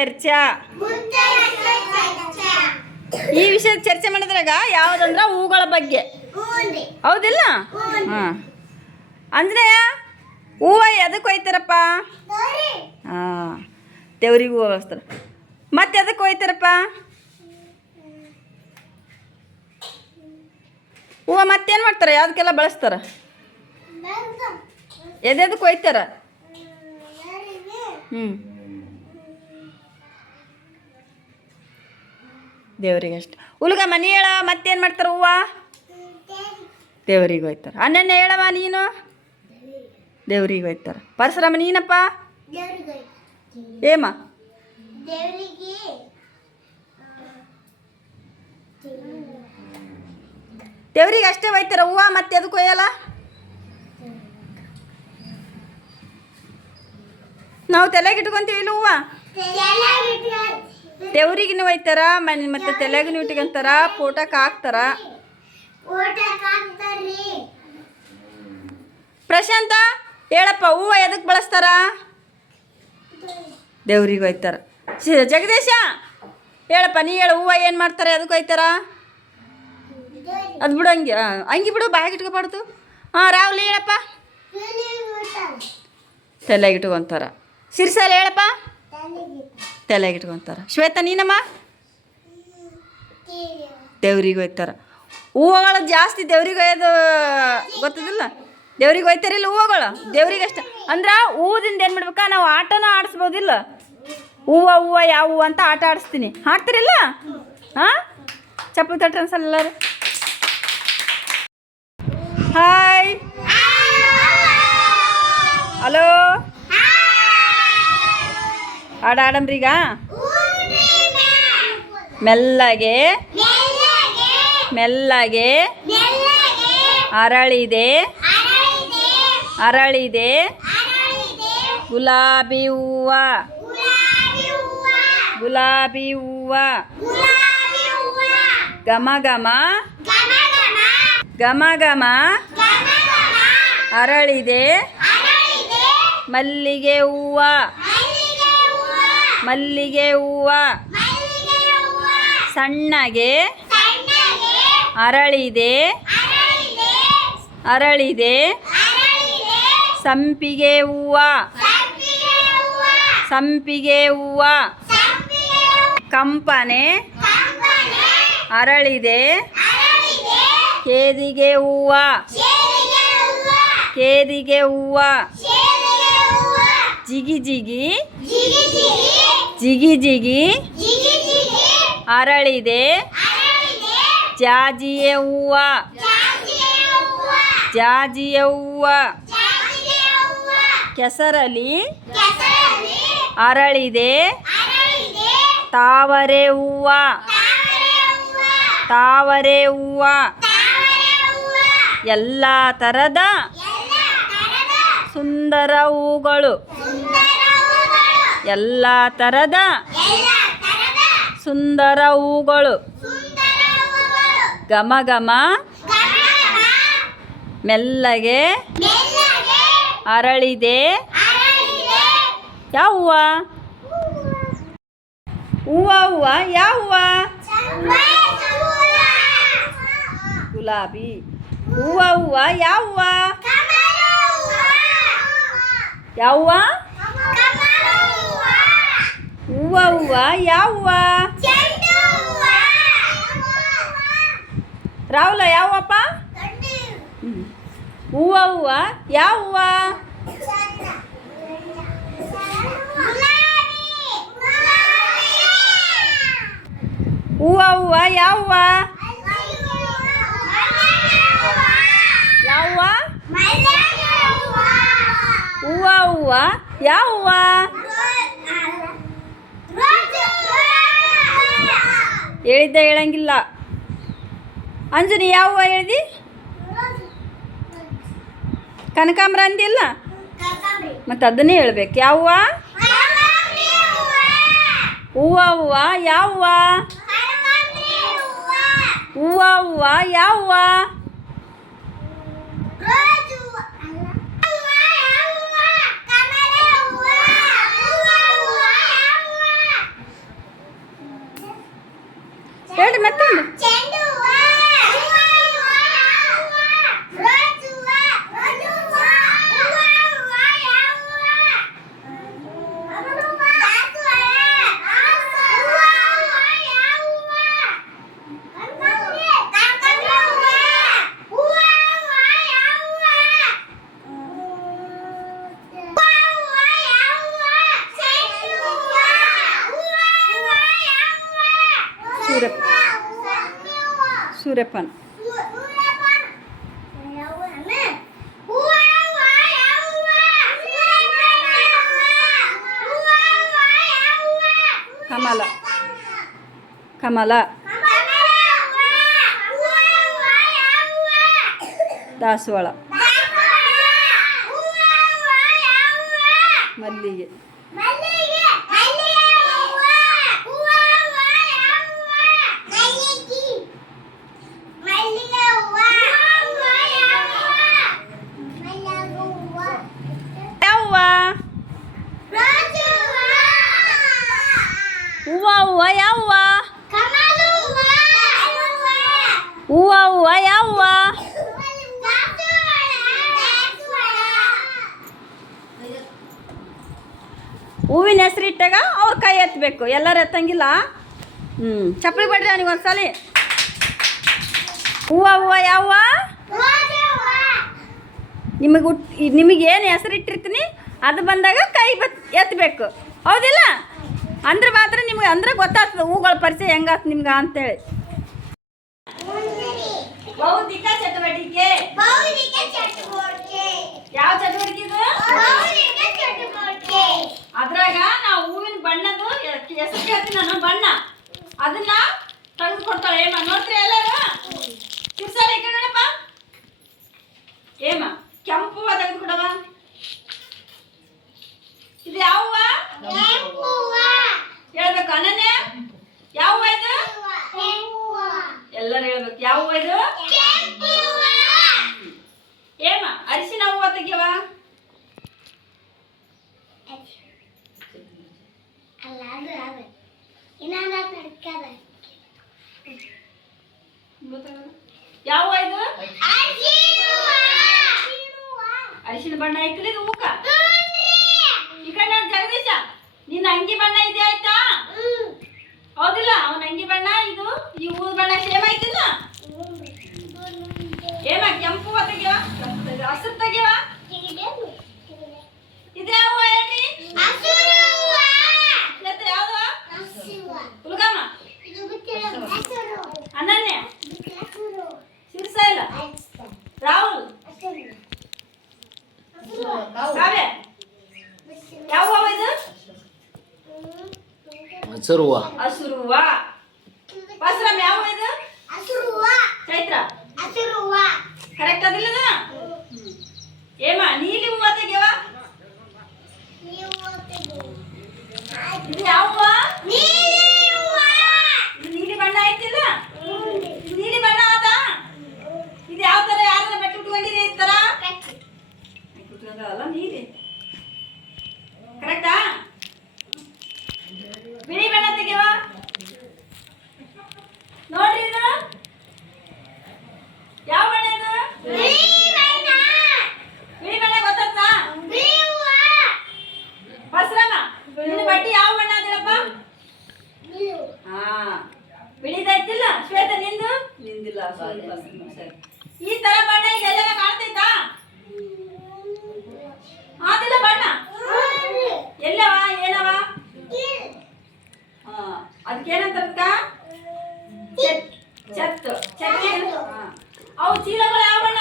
ಚರ್ಚಾ ಈ ವಿಷಯ ಚರ್ಚೆ ಮಾಡಿದ್ರಾಗ ಯಾವುದಂದ್ರೆ ಹೂಗಳ ಬಗ್ಗೆ ಹೌದಿಲ್ಲ. ಹಾಂ ಅಂದ್ರೆಯ ಹೂವು ಎದಕ್ಕೆ ಒಯ್ತಾರಪ್ಪ? ಹಾಂ ದೇವ್ರಿಗೆ ಹೂವು ಬಳಸ್ತಾರೆ. ಮತ್ತೆ ಎದಕ್ಕೆ ಒಯ್ತಾರಪ್ಪ ಹೂವು? ಮತ್ತೇನು ಮಾಡ್ತಾರೆ? ಯಾವುದಕ್ಕೆಲ್ಲ ಬಳಸ್ತಾರೆ? ಎದೆದಕ್ಕೆ ಒಯ್ತಾರ? ದೇವ್ರಿಗೆ ಅಷ್ಟೆ. ಉಲ್ಗ ಮನೆ ಹೇಳ ಮತ್ತೇನು ಮಾಡ್ತಾರೆ? ಹೂವು ದೇವ್ರಿಗೆ ಹೋಯ್ತಾರೆ. ಅನನ್ಯ ಹೇಳವ ನೀನು? ದೇವ್ರಿಗೆ ಹೋಯ್ತಾರೆ. ಪರಶುರಾಮ ನೀನಪ್ಪ? ಏಮ ದೇವ್ರಿಗೆ ಅಷ್ಟೇ ಒಯ್ತಾರ ಹೂವು, ಮತ್ತೆ ಎದಕ್ಕೆ ಒಯ್ಯಲ್ಲ? ನಾವು ತಲೆಗೆ ಇಟ್ಕೊಂತೀವಿ ಇಲ್ಲ ಹೂವು? ದೇವ್ರಿಗಿನ ಒಯ್ತಾರ, ಮತ್ತೆ ತಲೆಗಿನ ಇಟ್ಕೊಂತಾರ, ಫೋಟೋಕ್ಕೆ ಹಾಕ್ತಾರ. ಪ್ರಶಾಂತ ಹೇಳಪ್ಪ, ಹೂವು ಎದಕ್ಕೆ ಬಳಸ್ತಾರ? ದೇವ್ರಿಗೆ ಒಯ್ತಾರ. ಜಗದೀಶ ಹೇಳಪ್ಪ, ನೀ ಹೇಳು, ಹೂವು ಏನು ಮಾಡ್ತಾರೆ, ಎದಕ್ಕೆ ಒಯ್ತಾರ? ಅದು ಬಿಡು, ಅಂಗಿ ಬಿಡು, ಬಾಯಿಗೆ ಇಟ್ಕೊಬಾರ್ದು. ಹಾಂ ರಾಹುಲ್ ಹೇಳಪ್ಪ, ತಲೆಗೆ ಇಟ್ಕೊಂತಾರ. ಶಿರ್ಸಾಲ ಹೇಳಪ್ಪ, ತಲೆಗೆ ಇಟ್ಕೊಂತಾರ. ಶ್ವೇತಾ ನೀನಮ್ಮ? ದೇವ್ರಿಗೆ ಒಯ್ತಾರ. ಹೂವುಗಳು ಜಾಸ್ತಿ ದೇವ್ರಿಗೆ ಒಯ್ಯೋದು ಗೊತ್ತದಿಲ್ಲ? ದೇವ್ರಿಗೆ ಒಯ್ತಾರಿಲ್ಲ ಹೂವುಗಳು? ದೇವ್ರಿಗೆ ಅಷ್ಟೆ. ಅಂದ್ರೆ ಹೂವುದಿಂದ ಏನು ಮಾಡ್ಬೇಕಾ, ನಾವು ಆಟನೂ ಆಡಿಸ್ಬೋದಿಲ್ಲ. ಹೂವು ಯಾವ ಹೂವು ಅಂತ ಆಟ ಆಡಿಸ್ತೀನಿ, ಆಡ್ತಿರಿಲ್ಲ? ಹಾಂ ಚಪ್ಪಲಿ ತಟ್ರಿ ಅನ್ಸಲ್ಲ ಎಲ್ಲರೂ. ಹಾಯ್ ಹಲೋ ಆಡಮ್ರೀಗ. ಮೆಲ್ಲಗೆ ಮೆಲ್ಲಗೆ ಅರಳಿದೆ ಅರಳಿದೆ ಗುಲಾಬಿ ಹೂವ ಗುಲಾಬಿ ಹೂವ ಘಮ ಘಮ ಘಮ ಘಮ ಅರಳಿದೆ ಮಲ್ಲಿಗೆ ಹೂವ ಮಲ್ಲಿಗೆ ಹೂವ ಸಣ್ಣಗೆ ಅರಳಿದೆ ಅರಳಿದೆ ಸಂಪಿಗೆ ಹೂವ ಸಂಪಿಗೆ ಹೂವ ಕಂಪನೆ ಅರಳಿದೆ ಕೇದಿಗೆ ಹೂವ ಕೇದಿಗೆ ಹೂವ ಜಿಗಿ ಜಿಗಿ ಜಿಗಿ ಜಿಗಿ ಅರಳಿದೆ ಜಾಜಿಯ ಹೂವ ಜಾಜಿಯ ಹೂವ ಕೆಸರಲಿ ಅರಳಿದೆ ತಾವರೆ ಹೂವ ತಾವರೆ ಹೂವ ಎಲ್ಲ ಥರದ ಸುಂದರ ಹೂಗಳು ಎಲ್ಲ ಥರದ ಸುಂದರ ಹೂಗಳು ಘಮ ಘಮ ಮೆಲ್ಲಗೆ ಅರಳಿದೆ. ಯಾವ ಹೂವ? ಹೂವ ಹೂವ ಯಾವ ಹೂವ? ಗುಲಾಬಿ ಹೂವ ಹೂವ ಯಾವ ಹೂವ? ಯಾವ ಹೂವ? ಹೂವ ಹೂವ ಯಾವ ಹೂವ? ರಾಹುಲ ಯಾವಪ್ಪ? ಹೂವ ಹೂವ ಯಾವ ಹೂವ? ಹೂವ ಹೂವ ಯಾವ ಹೂವ? ಯಾವ ಹೂವ? ಹೂವ ಹೂವ ಯಾವ ಹೂವ? ಹೇಳಿದ್ದ ಹೇಳಂಗಿಲ್ಲ. ಅಂಜನಿ ಯಾವ ಹೂವ ಹೇಳಿದಿ? ಕನಕಾಂಬ್ರ ಅಂದಿಲ್ಲ, ಮತ್ತು ಅದನ್ನೇ ಹೇಳ್ಬೇಕು. ಯಾವ ಹೂವ? ಹೂವ ಹೂವ ಯಾವ ಹೂವ? ಹೂವ ಹೂವ ಯಾವ ಹೂವ? ಹೇಳ್ರಿ ಮತ್ತೊಂದು. ಸೂರ್ಯಪಾನ. ಕಮಲ. ಕಮಲ. ದಾಸವಾಳ. ಮಲ್ಲಿಗೆ. ಹೂವ ಯಾವ ಹೂವ ಯಾವ ಹೂವಿನ ಹೆಸರು ಇಟ್ಟಾಗ ಅವ್ರ ಕೈ ಎತ್ತಬೇಕು, ಎಲ್ಲರೂ ಎತ್ತಂಗಿಲ್ಲ. ಚಪ್ಪಲಿ ಬಡ್ರಿ ಅವನಿಗೆ ಒಂದ್ಸಲಿ. ಹೂವ ಯಾವ ನಿಮಗೇನು ಹೆಸರು ಇಟ್ಟಿರ್ತೀನಿ ಅದು ಬಂದಾಗ ಕೈ ಎತ್ತಬೇಕು, ಹೌದಿಲ್ಲ? ಅಂದ್ರೆ ಮಾತ್ರ ನಿಮ್ಗೆ ಅಂದ್ರೆ ಗೊತ್ತಾಗ್ತದೆ ಹೂಗಳ ಪರಿಚಯ ಹೆಂಗಾತ್ ನಿಮ್ಗೆ ಅಂತೇಳಿ. ಬೌದ್ಧಿಕ ಚಟುವಟಿಕೆ. ಯಾವ ಚಟುವಟಿಕೆ ಇದು? ಅದ್ರಾಗ ನಾವು ಹೂವಿನ ಬಣ್ಣದು ಹೆಸರು ಕೇಳ್ತೀನಿ ನಾನು, ಬಣ್ಣ ಅದನ್ನ ತೆಗೆದು ಕೊಡ್ತಾಳೆ ಏಮ. ನೋಡ್ತೀರಿ ಎಲ್ಲರೂ? ತಿರ್ಸಾಲ ಈ ಕಡೆ ನೋಡಪ್ಪ. ಏಮ ಕೆಂಪು ಹೂವ ತೆಗೆದು ಕೊಡವ. ಇದು ಯಾವ ಹೂವ ಹೇಳ್ಬೇಕು? ಅನನ್ಯ ಯಾವ ಹೂವ ಇದು? ಎಲ್ಲರೂ ಹೇಳ್ಬೇಕು ಯಾವ ಹೂವ ಇದು? ಏಮ ಅರಿಶಿನ ಹೂವ ತೆಗಿಯವ. ಯಾವ ಹೂವ ಇದು? ಅರಿಶಿನ ಬಣ್ಣ ಐತ್ರಿ ಇದು ಹೂಕ. ಈ ಕಡೆ ನೋಡಿ ಜಗದೀಶ, ನಿನ್ನ ಅಂಗಿ ಬಣ್ಣ ಇದೆ ಆಯ್ತಾ? ಹೌದಿಲ್ಲ? ಅವನ ಅಂಗಿ ಬಣ್ಣ ಇದು, ಈ ಹೂದ ಬಣ್ಣ ಸೇಮ್ ಐತಿಲ್ಲ? ಏಮ ಕೆಂಪು ಹೂವ ತೆಗಿಯವ, ಕೆಂಪು ತೆಗಿಯವ, ಹಸಿರು ತೆಗಿಯವ. ಇದೇ ಹೂವ ಹೇಳಿ. ಯಾವ್ದು? ಹುಲ್ಗಮ್ಮ, ಅನನ್ಯ, ಶಿರ್ಸೈಲ, ರಾಹುಲ್, ಕಾವ್ಯ. ಯಾವ ಹೂವ ಇದು? ಹಸಿರು ಹೂವ. ಹಸಿರು ಹೂವ. ಪರಶುರಾಮ್ ಯಾವ ಹೂವ ಇದು? ಚೈತ್ರ ಕರೆಕ್ಟ್ ಅದಿಲ್ಲ? ಏಮ ನೀಲಿ ಹೂವ ತೆಗಿಯವ. ಇದು ಯಾವ ಹೂವ? ಇದು ನೀಲಿ ಬಣ್ಣ ಐತಿಲ್ಲ? ನೀಲಿ ಬಣ್ಣ ಅದ. ಇದು ಯಾವ ತರ? ಯಾರನ್ನ ಬಟ್ಟೆ ಉಟ್ಕೊಂಡಿರಿ ಈ ತರ? ಅಲ್ಲ ನೀಲಿ ಕರೆಕ್ಟಾ? ಬಿಳಿ ಬಣ್ಣ ತೆಗಿಯವ. ನೋಡ್ರಿ ಇದು ಯಾವ ಬಣ್ಣ ಇದು? ಬಿಳಿ ಬಣ್ಣ ಗೊತ್ತಾ? ಪರಶುರಾಮ ನಿನ್ನ ಬಟ್ಟೆ ಯಾವ ಬಣ್ಣ ಅದಿರಪ್ಪ? ಹಾ ಬಿಳಿದೈತಿಲ್ಲ? ಶ್ವೇತ ನಿಂದು? ನಿಂದಿಲ್ಲ. ಈ ತರ ಬಣ್ಣ ಇಲ್ಲೆಲ್ಲ ಕಾಣ್ತೈತಾ? ಆದಿಲ್ಲ ಬಣ್ಣ ಎಲ್ಲವ ಏನವ? ಅದಕ್ಕೇನಂತ ಚತ್ ಚತ್. ಅವು ಚೀಲಗಳು ಯಾವ ಬಣ್ಣ?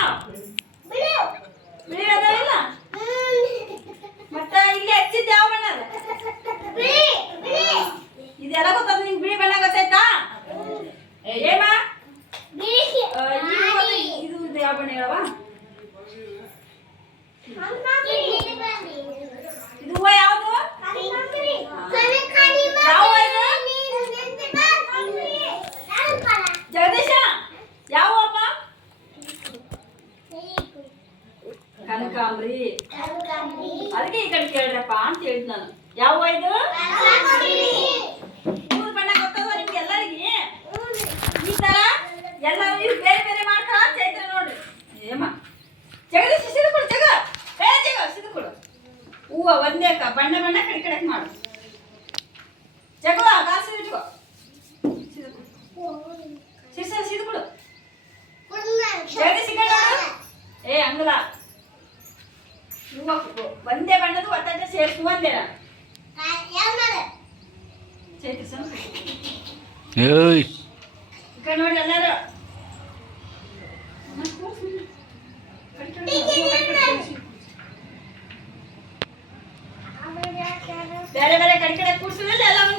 ಬಿಳಿ ಅದಾವಿಲ್ಲ? ಮತ್ತೆ ಇಲ್ಲಿ ಹಚ್ಚಿದ್ದು ಯಾವ ಬಣ್ಣ ಅದ? ಇದೆಲ್ಲ ಗೊತ್ತದ ನಿಂಗೆ? ಬಿಳಿ ಬಣ್ಣ ಗೊತ್ತಾಯ್ತಾ? ಏಮ ಇದು ಯಾವ ಬಣ್ಣ ಹೇಳವ? ಇದು ಹೂವ ಯಾವುದು? ಯಾವ ಇದು? ಏಯ್ ನೋಡಿ ಎಲ್ಲಾರು ಬೇರೆ ಬೇರೆ ಕಡೆ ಕೂರ್ಸಿಲ್ಲ ಎಲ್ಲ